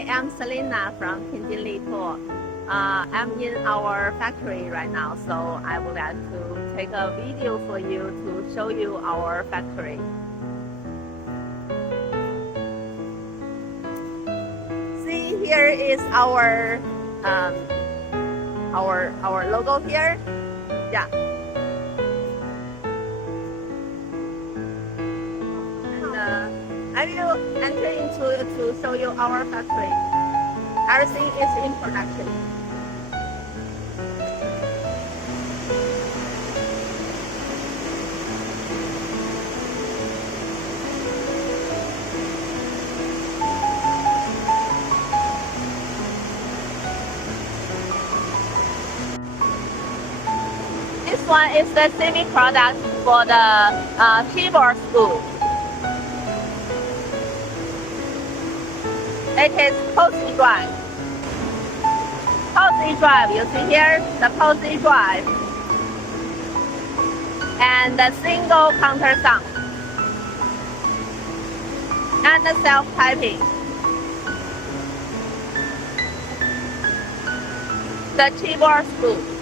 I am Selina from Tool. I'm in our factory right now, so I would like to take a video for you to show you our factory. See, here is our logo here. Yeah. And I will enter into to show you our factory. Everything is in production. This one is the semi product for the keyboard school. It is pozi drive. Pozi drive, you see here, the pozi drive. And the single counter sound. And the self-typing. The keyboard school.